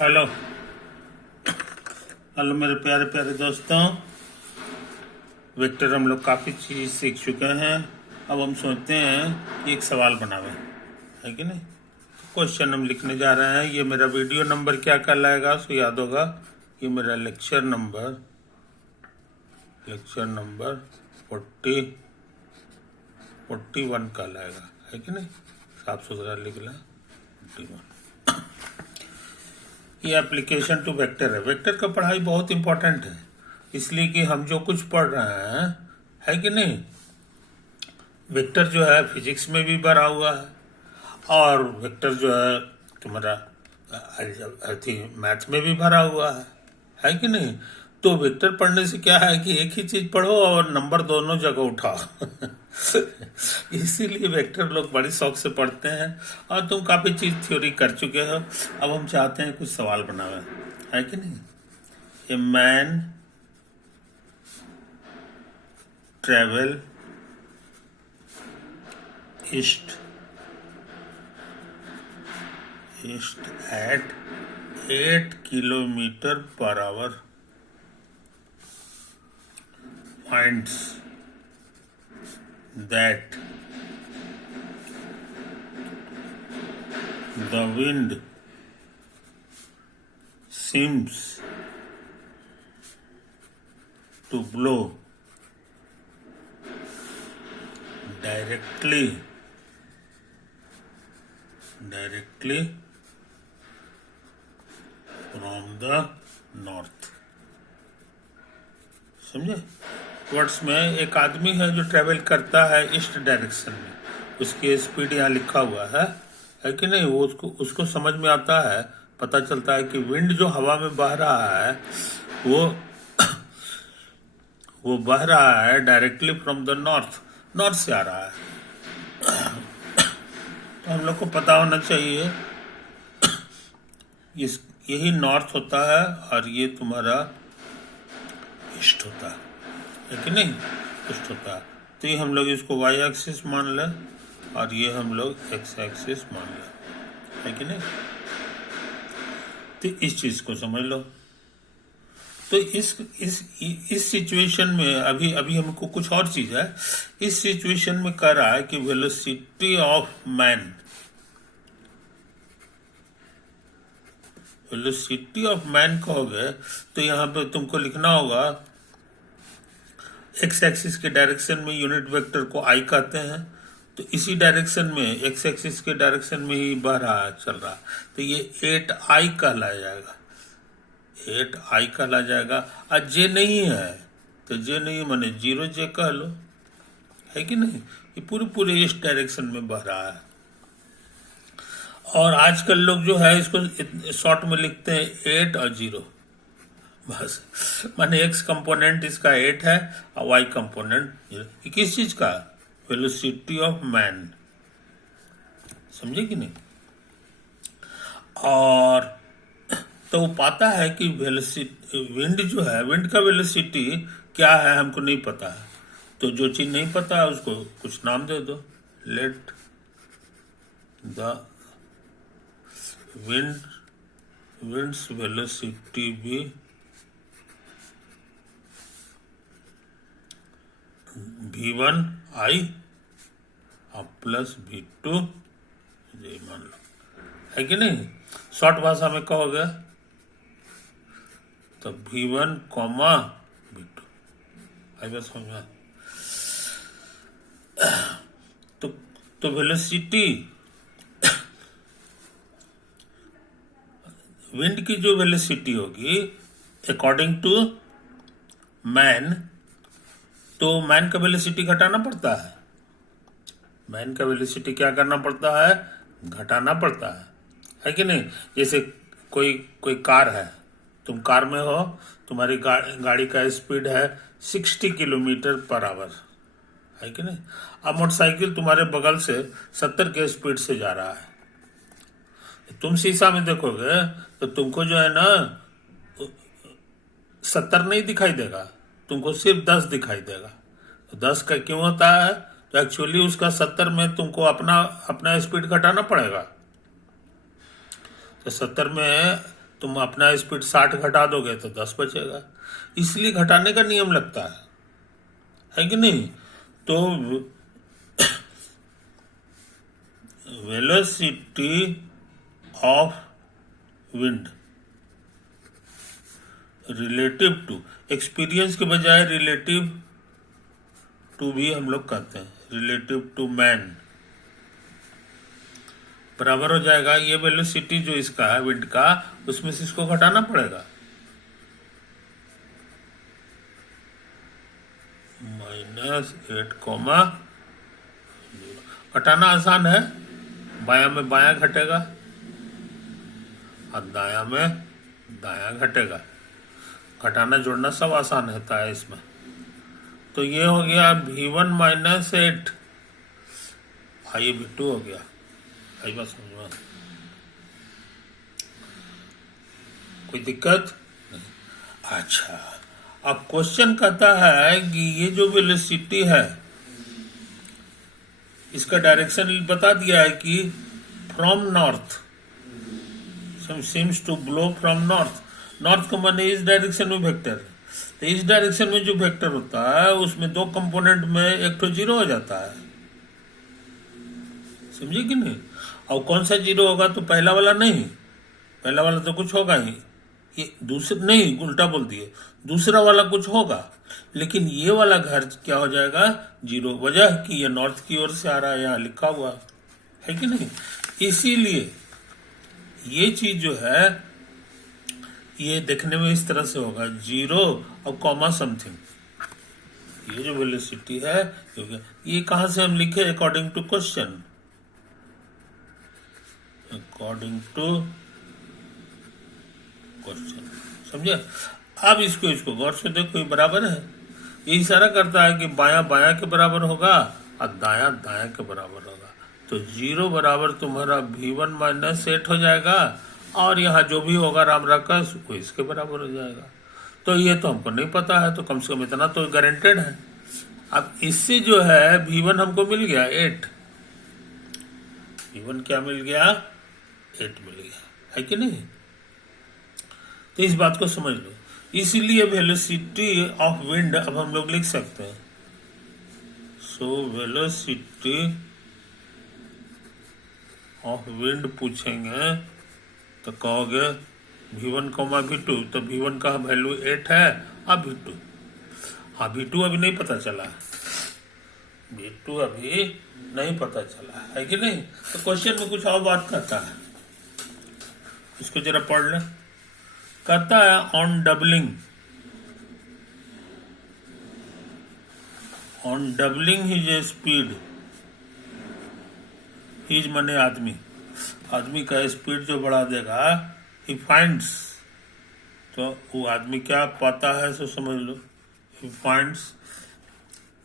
Hello hello मेरे प्यारे प्यारे दोस्तों। वेक्टर हम लोग काफ़ी चीज़ सीख चुके हैं। अब हम सोचते हैं कि एक सवाल बनावे, है कि नहीं। क्वेश्चन हम लिखने जा रहे हैं। ये मेरा वीडियो नंबर क्या कहलाएगा, उसको याद होगा। ये मेरा लेक्चर नंबर 41 कहलाएगा, है कि नहीं। साफ सुथरा लिख लें 41। ये एप्लीकेशन टू वेक्टर है। वेक्टर का पढ़ाई बहुत इंपॉर्टेंट है, इसलिए कि हम जो कुछ पढ़ रहे हैं, है कि नहीं। वेक्टर जो है फिजिक्स में भी भरा हुआ है, और वेक्टर जो है तुम्हारा मैथ में भी भरा हुआ है कि नहीं। तो वेक्टर पढ़ने से क्या है कि एक ही चीज पढ़ो और नंबर दोनों जगह उठाओ। इसीलिए वेक्टर लोग बड़ी शौक से पढ़ते हैं, और तुम काफी चीज थ्योरी कर चुके हो। अब हम चाहते हैं कुछ सवाल बनावे, है कि नहीं। A man travel east at 8 kilometer per hour, finds that the wind seems to blow directly from the north. समझे। वर्ड्स में एक आदमी है जो ट्रेवल करता है ईस्ट डायरेक्शन में, उसकी स्पीड यहाँ लिखा हुआ है कि नहीं। वो उसको समझ में आता है, पता चलता है कि विंड जो हवा में बह रहा है वो बह रहा है डायरेक्टली फ्रॉम द नॉर्थ से आ रहा है। तो हम लोग को पता होना चाहिए यही नॉर्थ होता है और ये तुम्हारा ईस्ट होता है कि नहीं। ईस्ट होता है, तो ये हम लोग इसको वाई एक्सिस मान लें और ये हम लोग एक्स एक्सिस मान लें, है कि नहीं। तो इस चीज को समझ लो। तो इस सिचुएशन में अभी हमको कुछ और चीज है। इस सिचुएशन में कह रहा है कि velocity of man, velocity of man कहोगे तो यहाँ पे तुमको लिखना होगा एक्स एक्सिस के डायरेक्शन में यूनिट वेक्टर को आई कहते हैं। तो इसी डायरेक्शन में एक्स एक्सिस के डायरेक्शन में ही बह रहा है, चल रहा है। तो ये 8i कहलाया जाएगा, 8i कहला जाएगा। और जे नहीं है तो जे नहीं माने 0j कह लो, है कि नहीं। ये पूरे इस डायरेक्शन में बह रहा है। और आजकल लोग जो है इसको शॉर्ट में लिखते हैं 8 और 0, बस। माने एक्स कंपोनेंट इसका 8 है और वाई कंपोनेंट 0। किस चीज का, वेलोसिटी ऑफ मैन। समझे कि नहीं। और तो वो पाता है कि वेलोसिटी विंड जो है, विंड का वेलोसिटी क्या है हमको नहीं पता है। तो जो चीज नहीं पता है उसको कुछ नाम दे दो। लेट द विंड्स वेलोसिटी भी v1i और प्लस v2 ये मान लो, है कि नहीं। शॉर्ट भाषा में कहोगे तो v1, v2 आई बस समझ में। तो वेलोसिटी, विंड की जो वेलोसिटी होगी अकॉर्डिंग टू मैन, तो मैन का वेलोसिटी घटाना पड़ता है। मैन का वेलोसिटी क्या करना पड़ता है, घटाना पड़ता है कि नहीं। जैसे कोई कार है, तुम कार में हो, तुम्हारी गाड़ी का स्पीड है 60 किलोमीटर पर आवर, है कि नहीं। अब मोटरसाइकिल तुम्हारे बगल से 70 के स्पीड से जा रहा है। तुम शीशा में देखोगे तो तुमको जो है ना 70 नहीं दिखाई देगा, तुमको सिर्फ 10 दिखाई देगा। तो 10 का क्यों होता है, तो एक्चुअली उसका 70 में तुमको अपना स्पीड घटाना पड़ेगा। तो 70 में तुम अपना स्पीड 60 घटा दोगे तो 10 बचेगा, इसलिए घटाने का नियम लगता है कि नहीं। तो velocity of wind relative to, experience के बजाय रिलेटिव टू भी हम लोग कहते हैं, रिलेटिव टू मैन, बराबर हो जाएगा ये वेलोसिटी जो इसका है विंड का, उसमें से इसको घटाना पड़ेगा, -8, घटाना आसान है, बायां में बायां घटेगा और दायां में दायां घटेगा, घटाना जोड़ना सब आसान होता है इसमें। तो ये हो गया V1 -8, ये V2 हो गया। आई बात समझ में, कोई दिक्कत नहीं। अच्छा, अब क्वेश्चन कहता है कि ये जो वेलोसिटी है इसका डायरेक्शन बता दिया है कि from north, seems to blow from north, north का माने इस डायरेक्शन में वेक्टर है, तो इस डायरेक्शन में जो वेक्टर होता है उसमें दो कंपोनेंट में एक तो जीरो हो जाता है, समझे कि नहीं। और कौन सा जीरो होगा, तो पहला वाला नहीं, पहला वाला तो कुछ होगा ही, ये दूसरा नहीं, उल्टा बोल दिए, दूसरा वाला कुछ होगा, लेकिन ये वाला घर क्या हो जाएगा, जीरो, वजह कि ये नॉर्थ की ओर से आ रहा है, यहाँ लिखा हुआ है कि नहीं। इसीलिए ये चीज जो है ये देखने में इस तरह से होगा, जीरो और कॉमा समथिंग, ये जो वेलोसिटी है ये कहां से हम लिखे, according to question, according to question, समझे। अब इसको गौर से देखो, ये बराबर है, ये इशारा करता है कि बायां बायां के बराबर होगा और दायां दायां के बराबर होगा, तो जीरो बराबर तुम्हारा V1 -8 हो जाएगा, और यहाँ जो भी होगा राम राकस वो इसके बराबर हो जाएगा। तो ये तो हमको नहीं पता है, तो कम से कम इतना तो गारंटेड है। अब इससे जो है V1 हमको मिल गया 8, V1 क्या मिल गया, 8 मिल गया, है कि नहीं। तो इस बात को समझ लो, इसीलिए वेलोसिटी ऑफ विंड अब हम लोग लिख सकते हैं, सो वेलोसिटी ऑफ विंड पूछेंगे तो कहोगे V1, V2, तो V1 का वैल्यू 8 है, अब V2, हाँ V2 अभी नहीं पता चला, V2 अभी नहीं पता चला, है कि नहीं। तो क्वेश्चन में कुछ और बात करता है, इसको जरा पढ़ लें। कहता है on doubling his speed, his माने आदमी का स्पीड जो बढ़ा देगा, ही फाइंड्स, तो वो आदमी क्या पाता है, सो समझ लो, he finds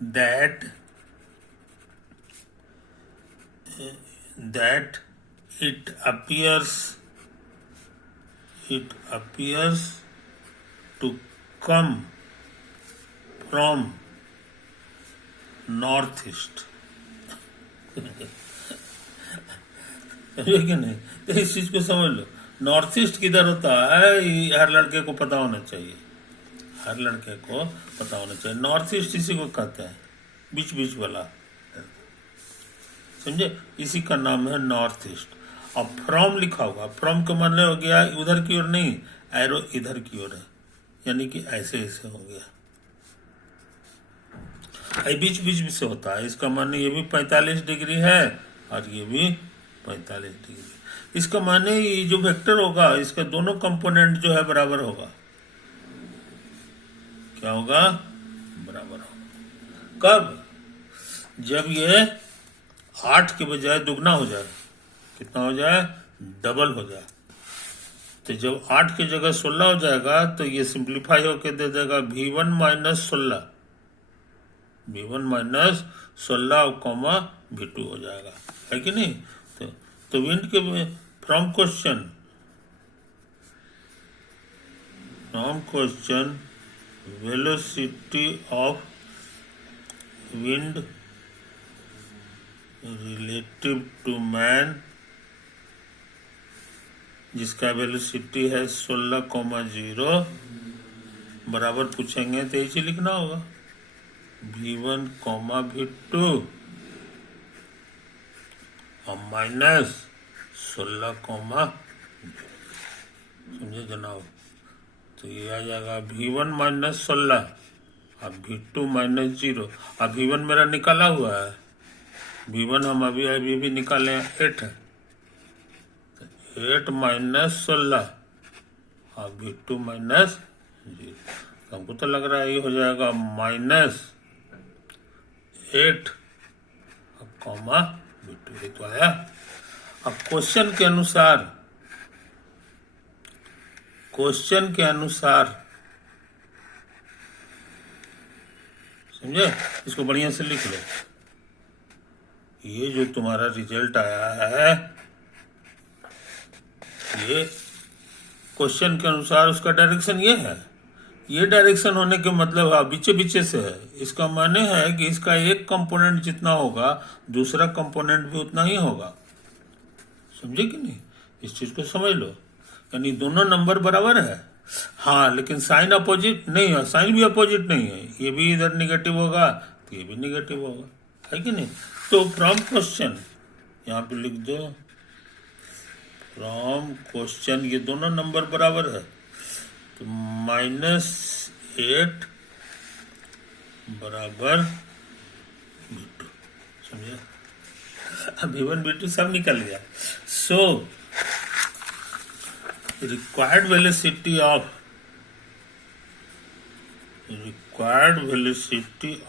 that it appears to come from northeast, समझे कि नहीं। तो इस चीज को समझ लो, नॉर्थ ईस्ट किधर होता है, ये हर लड़के को पता होना चाहिए, हर लड़के को पता होना चाहिए। नॉर्थ ईस्ट इसी को कहते हैं, बीच बीच वाला, समझे, इसी का नाम है नॉर्थ ईस्ट। और फ्रॉम लिखा होगा, फ्रॉम का मतलब हो गया उधर की ओर नहीं, एरो इधर की ओर है, यानी कि ऐसे ऐसे हो गया, बीच बीच भी से होता है, इसका माने ये भी 45 डिग्री है और ये भी 45 डिग्री। इसका माने ये जो वेक्टर होगा इसका दोनों कंपोनेंट जो है बराबर होगा, क्या होगा, बराबर होगा। कब, जब ये 8 के बजाय दुगना हो जाए, कितना हो जाए, डबल हो जाए। तो जब 8 की जगह 16 हो जाएगा तो ये सिंप्लीफाई होकर दे देगा V1 -16, V1 -16 कॉमा V2 हो जाएगा, है कि नहीं। तो विंड के from question velocity of wind relative to man जिसका वेलोसिटी है 16,0 बराबर पूछेंगे तो ऐसे लिखना होगा v1, v2 और माइनस 16, समझे जनाब। तो ये आ जाएगा v1 माइनस 16 और v2 माइनस 0। अब v1 मेरा निकाला हुआ है, v1 हम अभी भी निकाले 8 है, 8 माइनस 16 और v2 माइनस 0। हमको तो लग रहा है ये हो जाएगा माइनस 8 कॉमा v2। ये तो आया। अब क्वेश्चन के अनुसार समझे, इसको बढ़िया से लिख लो। ये जो तुम्हारा रिजल्ट आया है ये क्वेश्चन के अनुसार उसका डायरेक्शन ये है। ये डायरेक्शन होने के मतलब पीछे पीछे से है। इसका माने है कि इसका एक कंपोनेंट जितना होगा दूसरा कंपोनेंट भी उतना ही होगा। समझे कि नहीं, इस चीज को समझ लो। यानी दोनों नंबर बराबर है, हाँ, लेकिन साइन अपोजिट नहीं है, साइन भी अपोजिट नहीं है। ये भी इधर निगेटिव होगा तो ये भी निगेटिव होगा, है कि नहीं। तो फ्रॉम क्वेश्चन यहाँ पे लिख दो, फ्रॉम क्वेश्चन ये दोनों नंबर बराबर है तो -8 बराबर v2। समझे, v1 v2 सब निकल गया। सो required velocity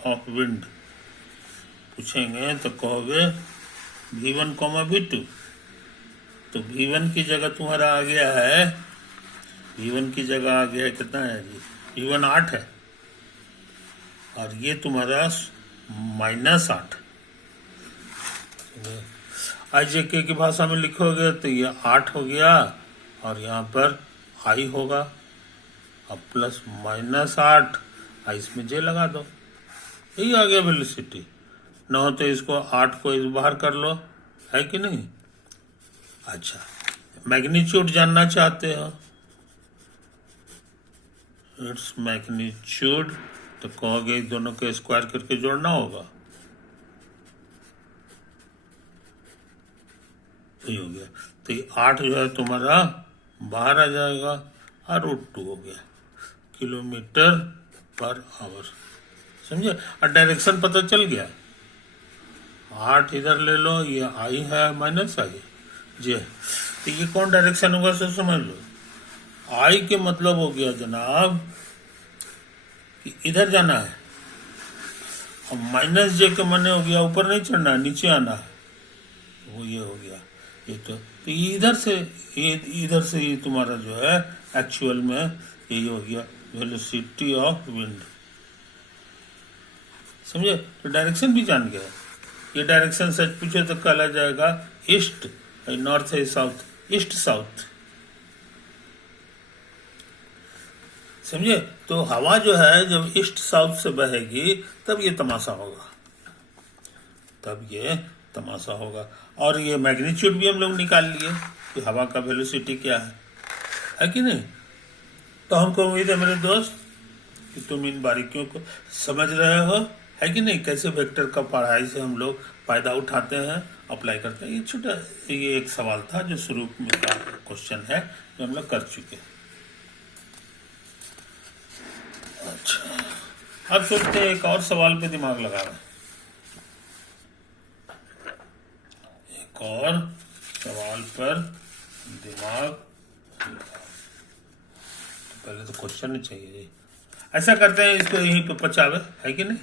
of wind पूछेंगे तो कहोगे v1, v2। तो v1 की जगह तुम्हारा आ गया है, v1 की जगह आ गया है कितना है जी, v1 8 है और ये तुम्हारा -8। IJK की भाषा में लिखोगे तो ये 8 हो गया और यहाँ पर I होगा, अब प्लस -8 इसमें J लगा दो, यही आ गया वेलोसिटी। न हो तो इसको 8 को इस बाहर कर लो, है कि नहीं। अच्छा, मैग्नीट्यूड जानना चाहते हो, इट्स मैग्नीट्यूड, तो कहोगे दोनों को स्क्वायर करके जोड़ना होगा, यही हो गया। तो ये 8 जो है तुम्हारा बाहर आ जाएगा और √2 हो गया km/h। समझे, और डायरेक्शन पता चल गया। 8 इधर ले लो, ये I है -I जी, तो ये कौन डायरेक्शन होगा सो समझ लो। I के मतलब हो गया जनाब कि इधर जाना है, और -J के माने हो गया ऊपर नहीं चढ़ना है, नीचे आना है, वो ये हो गया। ये तो इधर से ये तुम्हारा जो है एक्चुअल में यही हो गया वेलोसिटी ऑफ विंड। समझे, तो डायरेक्शन भी जान गया। ये डायरेक्शन सच पूछे तो कहला जाएगा ईस्ट, नॉर्थ है साउथ, ईस्ट साउथ। समझे, तो हवा जो है जब ईस्ट साउथ से बहेगी तब ये तमाशा होगा, और ये मैग्नीट्यूड भी हम लोग निकाल लिए कि हवा का वेलोसिटी क्या है कि नहीं। तो हमको उम्मीद है मेरे दोस्त कि तुम इन बारीकियों को समझ रहे हो, है कि नहीं, कैसे वेक्टर का पढ़ाई से हम लोग फायदा उठाते हैं, अप्लाई करते हैं। ये एक सवाल था जो शुरू में का क्वेश्चन है जो हम लोग कर चुके हैं। अच्छा, अब सोचते हैं एक और सवाल पे दिमाग लगा रहे हैं, एक और सवाल पर दिमाग। पहले तो क्वेश्चन ही चाहिए जी। ऐसा करते हैं, इसको यहीं पे पचावे, है कि नहीं।